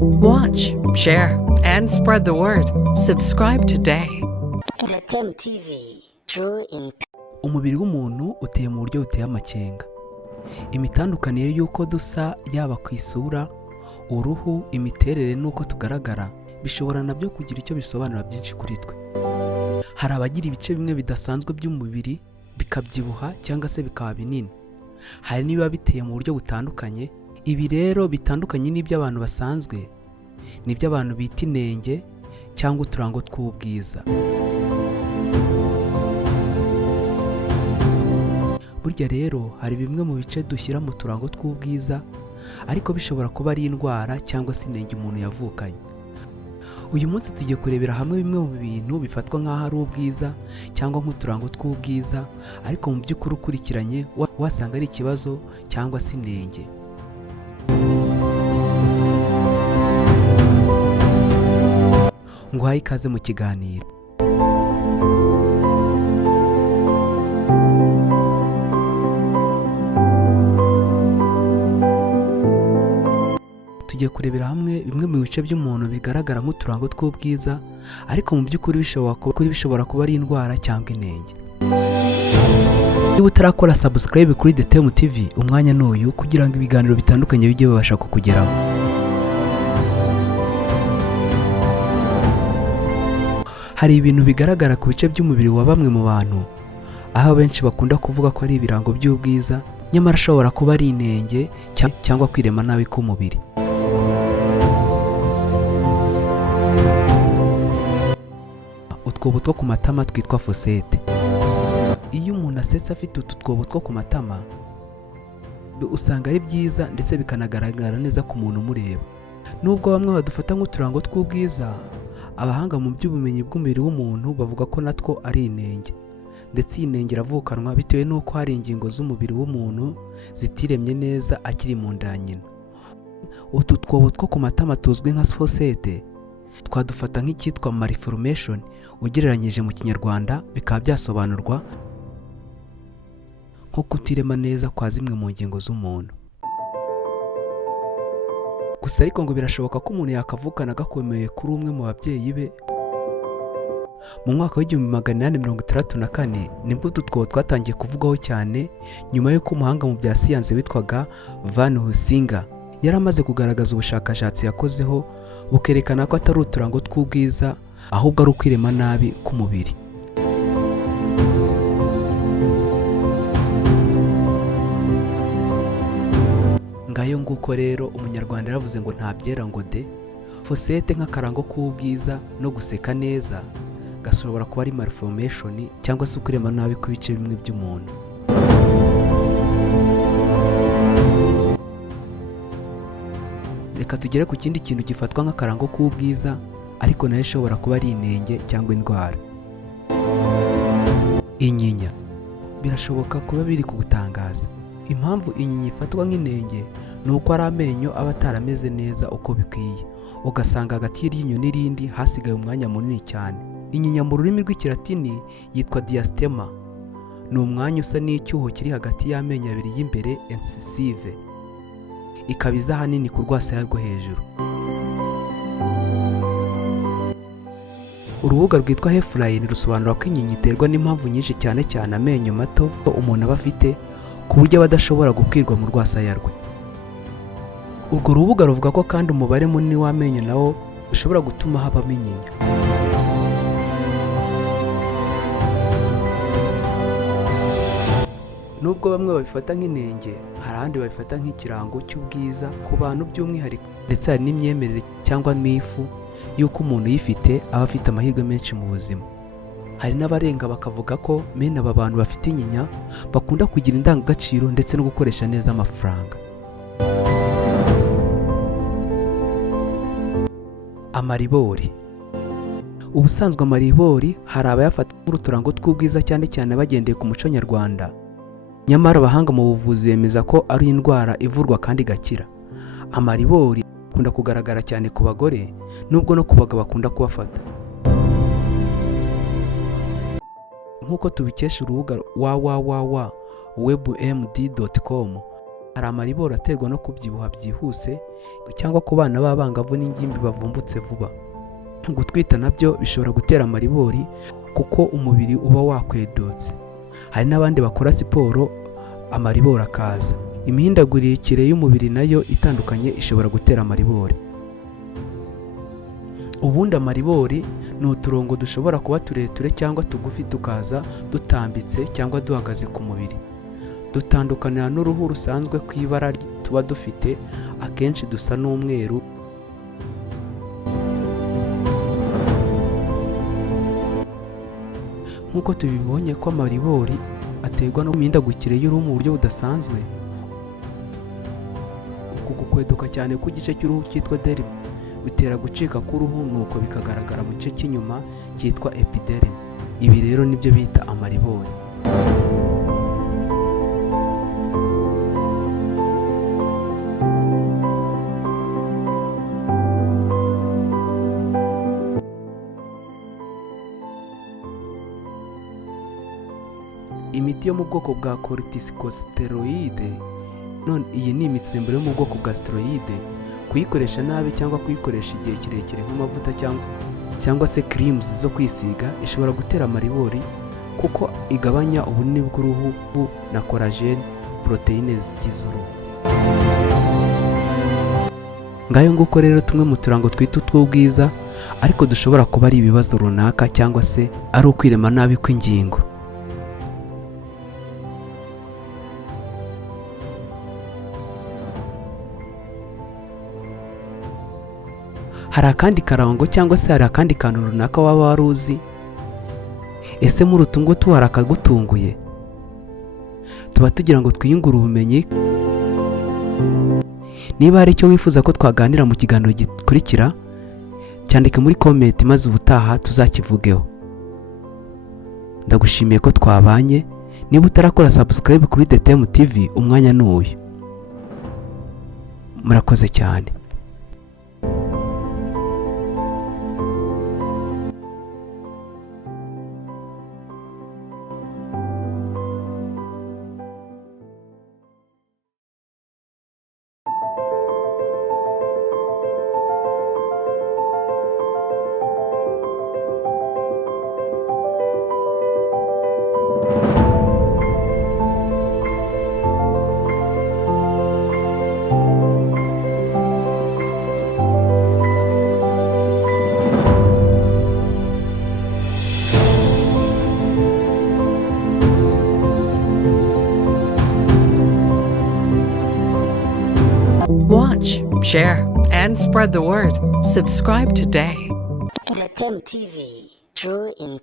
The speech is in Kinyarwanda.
Watch, share, and spread the word. Subscribe today. Umubiri w'umuntu uteye mu buryo buteye amakenga. Imitandukanire y'uko dusa yaba ku isura, uruhu, imiterere n'uko tugaragara bishobora nabyo kugira icyo bisobanura byinshi kuri twe. Hari abagira ibice bimwe bidasanzwe by'umubiri bikabyibuha cyangwa se bikaba binini. Hari niba biteye mu buryo butandukanye. Ibi rero bitandukanye n'iby'abantu basanzwe, n'iby'abantu bita inenge cyangwa uturango tw'ubwiza. Burya rero hari bimwe mu bice dushyira mu turango tw'ubwiza ariko bishobora kuba ari indwara cyangwa se inenge umuntu yavukanye. Uyu munsi tugiye kurebera hamwe bimwe mu bintu bifatwa nk'aho ari ubwiza cyangwa nk'uturango tw'ubwiza ariko mu by'ukuri ukurikiranye wasanga ari ikibazo cyangwa se inenge. Nguhaye ikaze mu kiganiro. Tugiye kurebera hamwe bimwe mu bice by'umuntu bigaragara nk'uturango tw'ubwiza ariko mu by'ukuri bishobora kuba ari indwara cyangwa inenge. Niba utarakora subscribe kuri DTM TV, umwanya n'uyu kugira ngo ibiganiro bitandukanye bijye bibasha kukugeraho. Hari ibintu bigaragara ku bice by'umubiri wa bamwe mu bantu aho benshi bakunda kuvuga ko ari ibirango by'ubwiza, nyamara ashobora kuba ari inenge cyangwa kwirema nabi k'umubiri. Utwobo two ku matama twitwa fosete. Iyo umuntu asetse afite utu twobo two ku matama usanga ari byiza ndetse bikanagaragara neza ku muntu umureba. Nubwo bamwe badufata nk'uturango tw'ubwiza, abahanga mu by'ubumenyi bw'umubiri w'umuntu bavuga ko natwo ari inenge, ndetse iyi nenge iravukanwa bitewe n'uko hari ingingo z'umubiri w'umuntu zitiremye neza akiri mu nda ya nyina. Utu twobo two ku matama tuzwi nka fosete twadufata nk'icyitwa malformation ugereranyije mu Kinyarwanda bikaba byasobanurwa nko kutirema neza kwa zimwe mu ngingo z'umuntu. Gusa ariko ngo birashoboka ko umuntu yakavukana gakomeye kuri umwe mu babyeyi be. Mu mwaka w'1864 nibwo utu twobo twatangiye kuvugwaho cyane nyuma y'uko umuhanga mu bya siyansi witwaga Van Heusinger yari amaze kugaragaza ubushakashatsi yakozeho bukerekana ko atari uturango tw'ubwiza ahubwo ari ukwirema nabi k'umubiri. Ngayo nguko rero umunyarwanda yaravuze ngo ntabyera ngo de. Fosete nk'akarango k'ubwiza no guseka neza gashobora kuba ari malformation cyangwa se ukwirema nabi kw'ibice bimwe by'umuntu. Reka tugere ku kindi kintu gifatwa nk'akarango k'ubwiza ariko nayo ishobora kuba ari inenge cyangwa indwara. Inyinya birashoboka kuba biri kugutangaza. Impamvu inyinya ifatwa nk'inenge ni uko ari amenyo aba atarameze neza uko bikwiye, ugasanga hagati y'iryinyo n'irindi hasigaye umwanya munini cyane. Inyinya mu rurimi rw'ikilatini yitwa diastema. Ni umwanya usa n'icyuho kiri hagati y'amenyo abiri y'imbere incisive, ikaba iza ahanini ku rwasaya rwo hejuru. Urubuga rwitwa Healthline rusobanura ko inyinya iterwa n'impamvu nyinshi cyane cyane amenyo mato umuntu aba afite ku buryo aba adashobora gukwirwa mu rwasaya rwe. Urwo rubuga ruvuga ko kandi umubare munini w'amenyo nawo ushobora gutuma habamo inyinya. Nubwo bamwe babifata nk'inenge, hari abandi babifata nk'ikirango cy'ubwiza ku bantu by'umwihariko, ndetse hari n'imyemerere cyangwa mifu y'uko umuntu uyifite aba afite amahirwe menshi mu buzima. Hari n'abarenga bakavuga ko bene aba bantu bafite inyinya bakunda kugira indangagaciro ndetse no gukoresha neza amafaranga. Amaribori. Ubusanzwe amaribori hari abayafata nk'uturango tw'ubwiza cyane cyane bagendeye ku muco nyarwanda, nyamara abahanga mu buvuzi bemeza ko ari indwara ivurwa kandi igakira. Amaribori akunda kugaragara cyane ku bagore nubwo no ku bagabo bakunda kubafata. Nk'uko tubikesha urubuga www.webmd.com, hari amaribori aterwa no kubyibuha byihuse cyangwa ku bana b'abangavu n'ingimbi bavumbutse vuba. Gutwita nabyo bishobora gutera amaribori kuko umubiri uba wakwedotse. Hari n'abandi bakora siporo amaribori akaza. Imihindagurikire y'umubiri nayo itandukanye ishobora gutera amaribori. Ubundi amaribori ni uturongo dushobora kuba tureture cyangwa tugufi tukaza dutambitse cyangwa duhagaze ku mubiri. Dutandukanira n'uruhu rusanzwe ku ibara tuba dufite, akenshi dusa n'umweru. Nk'uko tubibonye ko amaribori aterwa n'imihindagurikire y'uruhu mu buryo budasanzwe, uku gukweduka cyane ku gice cy'uruhu cyitwa derme bitera gucika k'uruhu, nuko bikagaragara mu gice cy'inyuma cyitwa epiderme. Ibi rero nibyo bita amaribori. Imiti yo mu bwoko bwa corticosteroide, none iyi ni imisemburo yo mu bwoko bwa steroide. Kuyikoresha nabi cyangwa kuyikoresha igihe kirekire nk'amavuta cyangwa se creams zo kwisiga ishobora gutera amaribori kuko igabanya ubunini bw'uruhu na collagen, proteine zigize uruhu. Ngayo nguko rero tumwe mu turango twita utw'ubwiza, ariko dushobora kuba ari ibibazo runaka cyangwa se ari ukwirema nabi kw'ingingo. Hari akandi karango cyangwa se hari akandi kantu runaka waba wari uzi? Ese muri utu ngutu hari akagutunguye? Tuba tugira ngo twiyungure ubumenyi. Niba hari icyo wifuza ko twaganira mu kiganiro gikurikira, cyandike muri comment maze ubutaha tuzakivugeho. Ndagushimiye ko twabanye. Niba utarakora subscribe kuri DTM TV, umwanya ni uyu. Murakoze cyane. Watch, share, and spread the word. Subscribe today. Biratangaje TV, true in